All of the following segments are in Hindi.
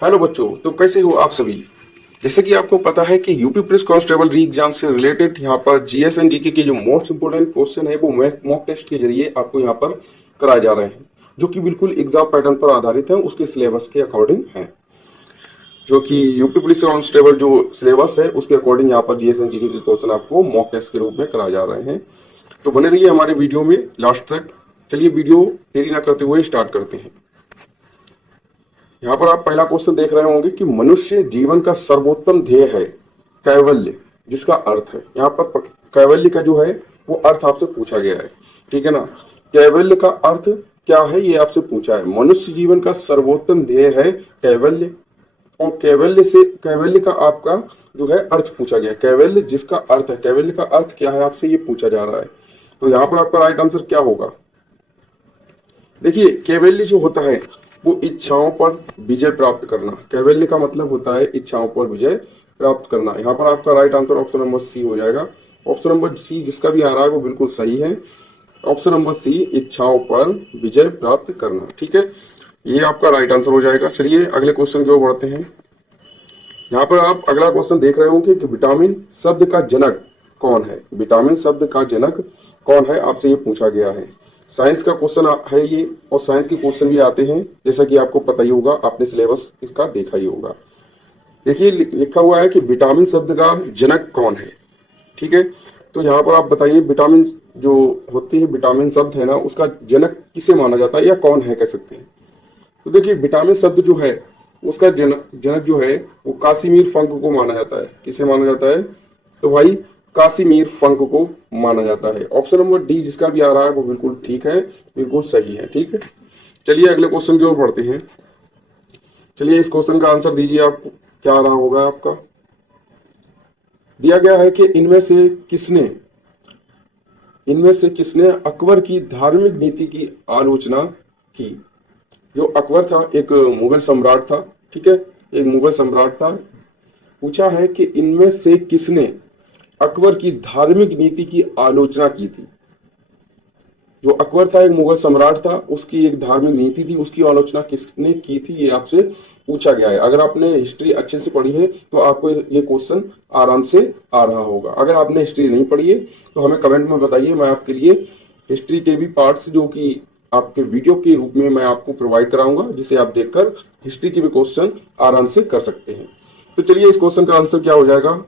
हेलो बच्चों, तो कैसे हो आप सभी। जैसे कि आपको पता है कि यूपी पुलिस कांस्टेबल री एग्जाम से रिलेटेड यहाँ पर जीएस एंड जीके के जो मोस्ट इंपोर्टेंट क्वेश्चन है वो मॉक टेस्ट के जरिए आपको यहाँ पर कराए जा रहे हैं, जो कि बिल्कुल एग्जाम पैटर्न पर आधारित है, उसके सिलेबस के अकॉर्डिंग है। जो कि यूपी पुलिस कांस्टेबल जो सिलेबस है उसके अकॉर्डिंग यहाँ पर जीएस एंड जीके के क्वेश्चन आपको मॉक टेस्ट के रूप में कराए जा रहे हैं। तो बने रहिए हमारे वीडियो में लास्ट तक। चलिए वीडियो देरी ना करते हुए स्टार्ट करते हैं। यहाँ पर आप पहला क्वेश्चन देख रहे होंगे कि मनुष्य जीवन का सर्वोत्तम ध्येय है कैवल्य, जिसका अर्थ है यहाँ पर कैवल्य का जो है वो अर्थ आपसे पूछा गया है। ठीक है ना। कैवल्य का अर्थ क्या है ये आपसे पूछा है। मनुष्य जीवन का सर्वोत्तम ध्येय है कैवल्य, और कैवल्य का आपका जो है अर्थ पूछा गया है। कैवल्य जिसका अर्थ है, कैवल्य का अर्थ क्या है आपसे ये पूछा जा रहा है। तो यहाँ पर आपका राइट आंसर क्या होगा। देखिए कैवल्य जो होता है वो इच्छाओं पर विजय प्राप्त करना। कैवल्य का मतलब होता है इच्छाओं पर विजय प्राप्त करना। यहाँ पर आपका right answer option number C हो जाएगा। ऑप्शन नंबर सी जिसका भी आ रहा है वो बिल्कुल सही है। ऑप्शन नंबर सी इच्छाओं पर विजय प्राप्त करना। ठीक है, ये आपका राइट आंसर हो जाएगा। चलिए अगले क्वेश्चन की ओर बढ़ते हैं। यहाँ पर आप अगला क्वेश्चन देख रहे होंगे कि विटामिन शब्द का जनक कौन है। विटामिन शब्द का जनक कौन है आपसे ये पूछा गया है। साइंस का क्वेश्चन है ये, और साइंस के क्वेश्चन भी आते हैं, जैसा कि आपको पता ही होगा, आपने सिलेबस इसका देखा ही होगा। देखिए लिखा हुआ है कि विटामिन शब्द का जनक कौन है। ठीक है, तो यहाँ पर आप बताइए विटामिन जो होती है, विटामिन शब्द है ना, उसका जनक किसे माना जाता है या कौन है कह सकते हैं। तो देखिए विटामिन शब्द जो है उसका जनक जो है वो कासिमीर फंक को माना जाता है। किसे माना जाता है, तो भाई कासिमीर फंक को माना जाता है। ऑप्शन नंबर डी जिसका भी आ रहा है वो बिल्कुल ठीक है, बिल्कुल सही है। ठीक है, चलिए अगले क्वेश्चन की ओर बढ़ते हैं। चलिए इस क्वेश्चन का आंसर दीजिए। आप क्या आ रहा होगा आपका। दिया गया है कि इनमें से किसने अकबर की धार्मिक नीति की आलोचना की। जो अकबर था एक मुगल सम्राट था। ठीक है, एक मुगल सम्राट था। पूछा है कि इनमें से किसने अकबर की धार्मिक नीति की आलोचना की थी। जो अकबर था एक मुगल सम्राट था, उसकी एक धार्मिक नीति थी, उसकी आलोचना किसने की थी ये आपसे पूछा गया है। अगर आपने हिस्ट्री अच्छे से पढ़ी है तो आपको ये क्वेश्चन आराम से आ रहा होगा। अगर आपने हिस्ट्री नहीं पढ़ी है तो हमें कमेंट में बताइए, मैं आपके लिए हिस्ट्री के भी पार्ट्स जो कि आपके वीडियो के रूप में मैं आपको प्रोवाइड कराऊंगा, जिसे आप देखकर हिस्ट्री के भी क्वेश्चन आराम से कर सकते हैं। तो चलिए इस क्वेश्चन का आंसर क्या हो जाएगा।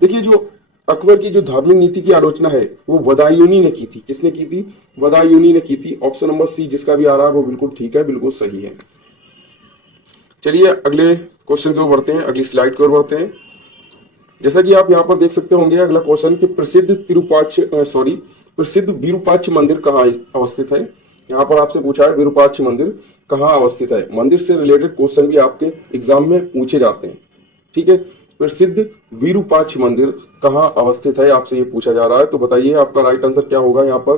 देखिए जो अकबर की जो धार्मिक नीति की आलोचना है वो बदायूनी ने की थी। किसने की थी, बदायूनी ने की थी। ऑप्शन नंबर सी जिसका भी आ रहा है वो बिल्कुल ठीक है, बिल्कुल सही है। चलिए अगले क्वेश्चन की ओर बढ़ते हैं, अगली स्लाइड की ओर बढ़ते हैं। जैसा कि आप यहाँ पर देख सकते होंगे अगला क्वेश्चन कि प्रसिद्ध विरूपाक्ष मंदिर कहाँ अवस्थित है। यहाँ पर आपसे पूछा है विरूपाक्ष मंदिर कहाँ अवस्थित है। मंदिर से रिलेटेड क्वेश्चन भी आपके एग्जाम में पूछे जाते हैं। ठीक है, प्रसिद्ध विरूपाक्ष मंदिर कहाँ अवस्थित है आपसे ये पूछा जा रहा है। तो बताइए आपका राइट आंसर क्या होगा। यहाँ पर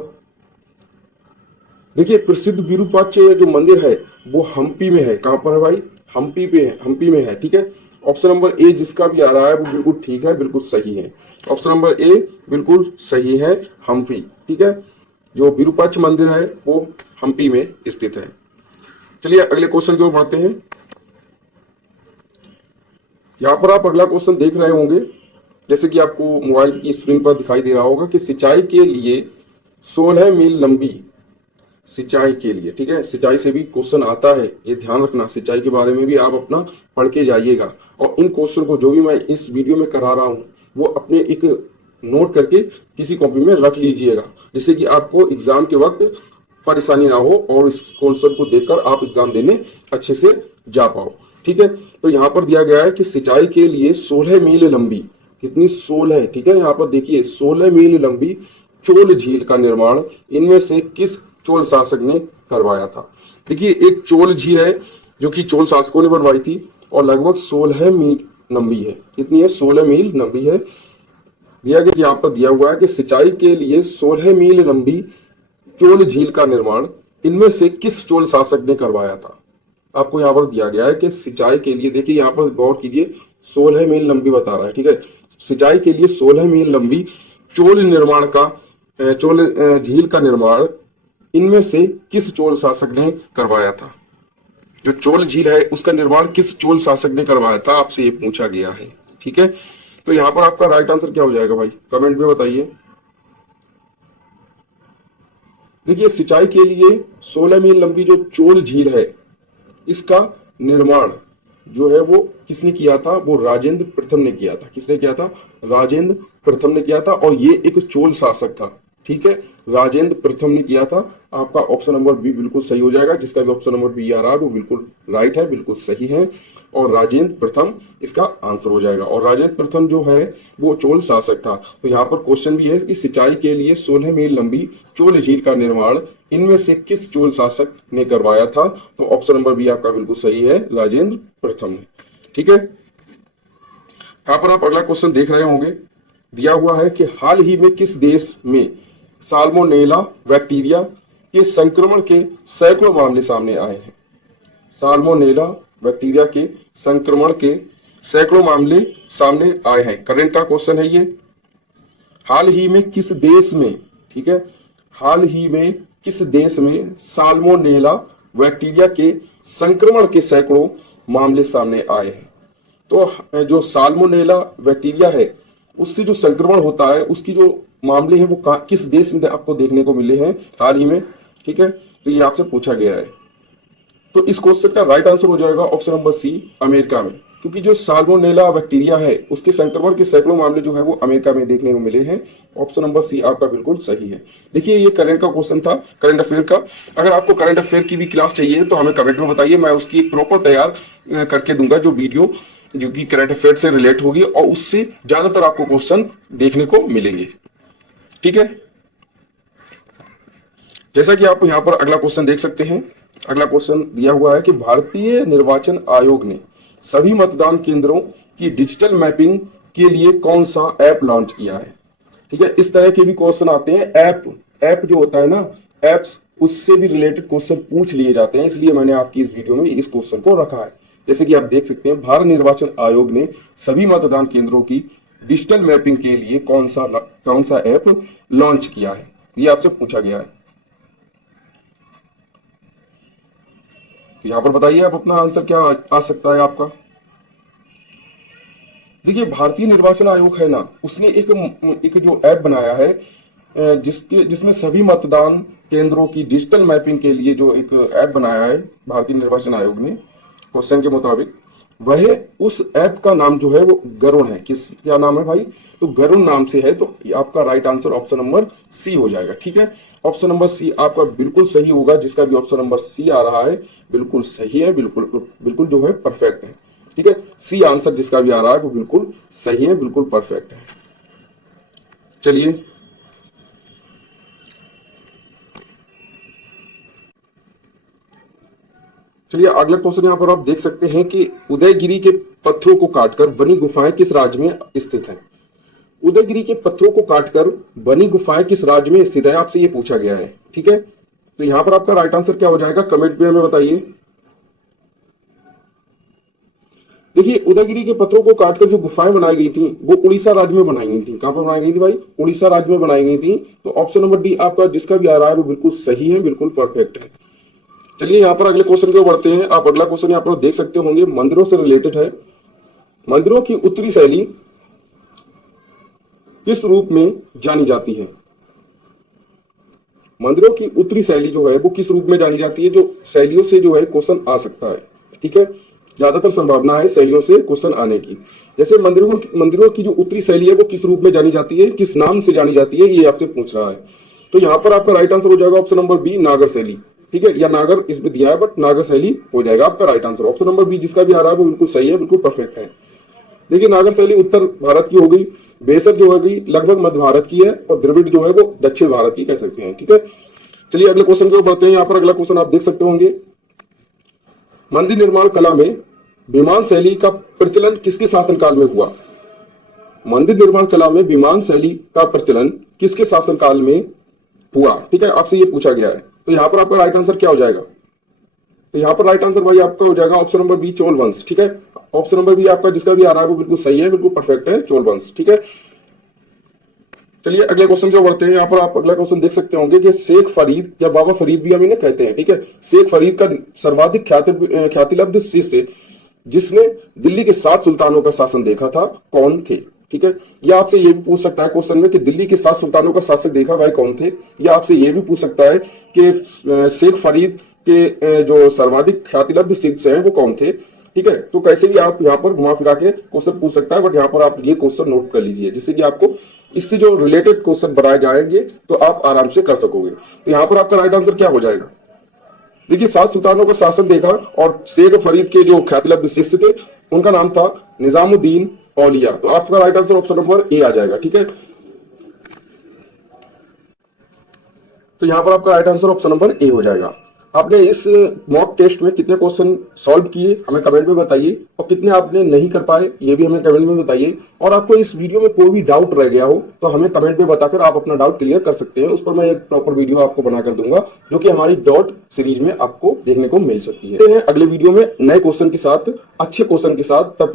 देखिए प्रसिद्ध विरूपाक्ष जो मंदिर है वो हम्पी में है। कहाँ पर है भाई, हम्पी पे है, हम्पी में है। ठीक है, ऑप्शन नंबर ए जिसका भी आ रहा है वो बिल्कुल ठीक है, बिल्कुल सही है। ऑप्शन नंबर ए बिल्कुल सही है, हम्पी। ठीक है, जो विरूपाक्ष मंदिर है वो हम्पी में स्थित है। चलिए अगले क्वेश्चन की ओर बढ़ते हैं। यहाँ पर आप अगला क्वेश्चन देख रहे होंगे, जैसे कि आपको मोबाइल की स्क्रीन पर दिखाई दे रहा होगा कि सिंचाई के लिए 16 मील लंबी, सिंचाई के लिए, ठीक है, सिंचाई से भी क्वेश्चन आता है, ये ध्यान रखना। सिंचाई के बारे में भी आप अपना पढ़ के जाइएगा, और इन क्वेश्चन को जो भी मैं इस वीडियो में करा रहा हूँ वो अपने एक नोट करके किसी कॉपी में रख लीजिएगा, जिससे कि आपको एग्जाम के वक्त परेशानी ना हो और इस क्वेश्चन को देखकर आप एग्जाम देने अच्छे से जा पाओ। ठीक है, तो यहाँ पर दिया गया है कि सिंचाई के लिए 16 मील लंबी, कितनी 16 है, ठीक है, यहाँ पर देखिए 16 मील लंबी चोल झील का निर्माण इनमें से किस चोल शासक ने करवाया था। देखिए एक चोल झील है जो कि चोल शासकों ने बनवाई थी, और लगभग 16 मील लंबी है। कितनी है, 16 मील लंबी है। दिया गया यहाँ पर दिया हुआ है कि सिंचाई के लिए 16 मील लंबी चोल झील का निर्माण इनमें से किस चोल शासक ने करवाया था। आपको यहाँ पर दिया गया है कि सिंचाई के लिए, देखिए यहाँ पर गौर कीजिए, 16 मील लंबी बता रहा है। ठीक है, सिंचाई के लिए 16 मील लंबी चोल झील का निर्माण इनमें से किस चोल शासक ने करवाया था। जो चोल झील है उसका निर्माण किस चोल शासक ने करवाया था, आपसे ये पूछा गया है। ठीक है, तो यहाँ पर आपका राइट आंसर क्या हो जाएगा भाई, कमेंट में बताइए। देखिए सिंचाई के लिए 16 मील लंबी जो चोल झील है इसका निर्माण जो है वो किसने किया था, वो राजेंद्र प्रथम ने किया था। किसने किया था, राजेंद्र प्रथम ने किया था, और ये एक चोल शासक था। ठीक है, राजेंद्र प्रथम ने किया था। आपका ऑप्शन नंबर बी बिल्कुल सही हो जाएगा। जिसका भी ऑप्शन नंबर बी आ रहा है वो बिल्कुल राइट है, बिल्कुल सही है, और राजेंद्र प्रथम इसका आंसर हो जाएगा। और राजेंद्र प्रथम जो है वो चोल शासक था। तो यहाँ पर क्वेश्चन भी है कि सिंचाई के लिए 16 मील लंबी चोल झील का निर्माण इनमें से किस चोल शासक ने करवाया था, तो ऑप्शन नंबर बी आपका बिल्कुल सही है, राजेंद्र प्रथम ने। ठीक है, यहाँ पर आप अगला क्वेश्चन देख रहे होंगे, दिया हुआ है कि हाल ही में किस देश में साल्मोनेला बैक्टीरिया के संक्रमण के सैकड़ों मामले सामने आए हैं। साल्मोनेला बैक्टीरिया के संक्रमण के सैकड़ों मामले सामने आए हैं। करंट का क्वेश्चन है ये। हाल ही में किस देश में, ठीक है, हाल ही में किस देश में साल्मोनेला बैक्टीरिया के संक्रमण के सैकड़ों मामले सामने आए हैं। तो जो साल्मोनेला बैक्टीरिया है उससे जो संक्रमण होता है उसकी जो मामले हैं वो किस देश में आपको देखने को मिले हैं हाल ही में। ठीक है, तो ये आपसे पूछा गया है। तो इस क्वेश्चन का राइट आंसर हो जाएगा ऑप्शन नंबर सी, अमेरिका में। क्योंकि जो साल्मोनेला बैक्टीरिया है उसके संक्रमण के सैकड़ों मामले जो है वो अमेरिका में देखने को मिले हैं। ऑप्शन नंबर सी आपका बिल्कुल सही है। देखिए ये करंट का क्वेश्चन था, करंट अफेयर का। अगर आपको करंट अफेयर की भी क्लास चाहिए तो हमें कमेंट में बताइए, मैं उसकी प्रॉपर तैयार करके दूंगा, जो वीडियो जो कि करंट अफेयर से रिलेट होगी और उससे ज्यादातर आपको क्वेश्चन देखने को मिलेंगे। ठीक है, जैसा कि आप यहां पर अगला क्वेश्चन देख सकते हैं। अगला क्वेश्चन दिया हुआ है कि भारतीय निर्वाचन आयोग ने सभी मतदान केंद्रों की डिजिटल मैपिंग के लिए कौन सा ऐप लॉन्च किया है। ठीक है, इस तरह के भी क्वेश्चन आते हैं। ऐप जो होता है ना, एप्स, उससे भी रिलेटेड क्वेश्चन पूछ लिए जाते हैं, इसलिए मैंने आपकी इस वीडियो में इस क्वेश्चन को रखा है। जैसे कि आप देख सकते हैं, भारत निर्वाचन आयोग ने सभी मतदान केंद्रों की डिजिटल मैपिंग के लिए कौन सा ऐप लॉन्च किया है, ये आपसे पूछा गया है। तो यहां पर बताइए आप अपना आंसर क्या आ सकता है आपका। देखिए भारतीय निर्वाचन आयोग है ना, उसने एक जो ऐप बनाया है जिसमें सभी मतदान केंद्रों की डिजिटल मैपिंग के लिए जो एक ऐप बनाया है भारतीय निर्वाचन आयोग ने क्वेश्चन के मुताबिक, वह उस ऐप का नाम जो है वो गरुण है। क्या नाम है भाई, तो गरुण नाम से है। तो आपका right answer option number C हो जाएगा। ठीक है, ऑप्शन नंबर सी आपका बिल्कुल सही होगा। जिसका भी ऑप्शन नंबर सी आ रहा है बिल्कुल सही है, बिल्कुल जो है परफेक्ट है। ठीक है, सी आंसर जिसका भी आ रहा है वो बिल्कुल सही है, बिल्कुल परफेक्ट है। चलिए अगला क्वेश्चन यहाँ पर आप देख सकते हैं कि उदयगिरी के पत्थरों को काटकर बनी गुफाएं किस राज्य में स्थित हैं। उदयगिरी के पत्थरों को काटकर बनी गुफाएं किस राज्य में स्थित है, आपसे ये पूछा गया है। ठीक है, तो यहाँ पर आपका राइट आंसर क्या हो जाएगा, कमेंट में हमें बताइए। देखिए उदयगिरी के पत्थरों को काटकर जो गुफाएं बनाई गई थी वो उड़ीसा राज्य में बनाई गई थी। कहां पर बनाई गई थी भाई, उड़ीसा राज्य में बनाई गई थी। तो ऑप्शन नंबर डी आपका जिसका भी आ रहा है वो बिल्कुल सही है, बिल्कुल परफेक्ट है। चलिए यहाँ पर अगले क्वेश्चन की ओर बढ़ते हैं। आप अगला क्वेश्चन यहाँ पर देख सकते होंगे, मंदिरों से रिलेटेड है। मंदिरों की उत्तरी शैली किस रूप में जानी जाती है। मंदिरों की उत्तरी शैली जो है वो किस रूप में जानी जाती है, जो शैलियों से जो है क्वेश्चन आ सकता है। ठीक है, ज्यादातर संभावना है शैलियों से क्वेश्चन आने की। जैसे मंदिरों की जो उत्तरी शैली है वो किस रूप में जानी जाती है, किस नाम से जानी जाती है, ये आपसे पूछ रहा है। तो यहाँ पर आपका राइट आंसर हो जाएगा ऑप्शन नंबर बी, नागर शैली। ठीक है, या नागर इसमें दिया है बट नागर शैली हो जाएगा आपका right answer. Option number B जिसका भी आ रहा है वो बिल्कुल सही है, बिल्कुल परफेक्ट है। देखिए नागर शैली उत्तर भारत की हो गई, बेसर जो होगी लगभग मध्य भारत की है, और द्रविड़ जो है वो दक्षिण भारत की कह सकते हैं। ठीक है, चलिए अगले क्वेश्चन की ओर बढ़ते हैं। यहाँ पर अगला क्वेश्चन आप देख सकते होंगे, मंदिर निर्माण कला में विमान शैली का प्रचलन किसके शासनकाल में हुआ। मंदिर निर्माण कला में विमान शैली का प्रचलन किसके शासनकाल में हुआ। ठीक है, आपसे ये पूछा गया है। तो यहाँ पर आपका राइट आंसर क्या हो जाएगा, तो यहाँ पर राइट आंसर भाई आपका हो जाएगा ऑप्शन नंबर बी, चोल वंश। ठीक है, ऑप्शन नंबर बी आपका जिसका भी आ रहा है वो बिल्कुल सही है, बिल्कुल परफेक्ट है, चोल वंश। ठीक है, चलिए अगले क्वेश्चन की ओर बढ़ते हैं। यहाँ पर आप अगला क्वेश्चन देख सकते होंगे कि शेख फरीद या बाबा फरीद भी हम इन्हें कहते हैं, ठीक है। शेख फरीद का सर्वाधिक ख्यातिलब्ध शिष्य जिसने दिल्ली के 7 सुल्तानों का शासन देखा था, कौन थे, ठीक है। या आपसे ये भी पूछ सकता है क्वेश्चन में कि दिल्ली के 7 सुल्तानों का शासक देखा भाई कौन थे। या आपसे ये भी पूछ सकता है कि शेख फरीद के जो सर्वाधिक ख्यातिलब्ध शिष्य हैं वो कौन थे, ठीक है। तो कैसे भी आप यहाँ पर घुमा फिरा के क्वेश्चन पूछ सकता है, बट यहाँ पर आप ये क्वेश्चन नोट कर लीजिए जिससे कि आपको इससे जो रिलेटेड क्वेश्चन बनाए जाएंगे तो आप आराम से कर सकोगे। तो यहाँ पर आपका राइट आंसर क्या हो जाएगा? देखिए 7 सुल्तानों का शासन देखा और शेख फरीद के जो ख्यातिलब्ध शिष्य थे उनका नाम था निजामुद्दीन औलिया। तो आपका right answer option number A आ जाएगा, ठीक है। तो यहाँ पर आपका right answer option number A हो जाएगा। आपने इस मॉक टेस्ट में कितने क्वेश्चन सॉल्व किए हमें कमेंट में बताइए, और कितने आपने नहीं कर पाए ये भी हमें कमेंट में बताइए। और आपको इस वीडियो में कोई भी डाउट रह गया हो तो हमें कमेंट में बताकर आप अपना डाउट क्लियर कर सकते हैं। उस पर मैं एक प्रॉपर वीडियो आपको बनाकर दूंगा जो कि हमारी डॉट सीरीज में आपको देखने को मिल सकती है। अगले वीडियो में नए क्वेश्चन के साथ, अच्छे क्वेश्चन के साथ। तब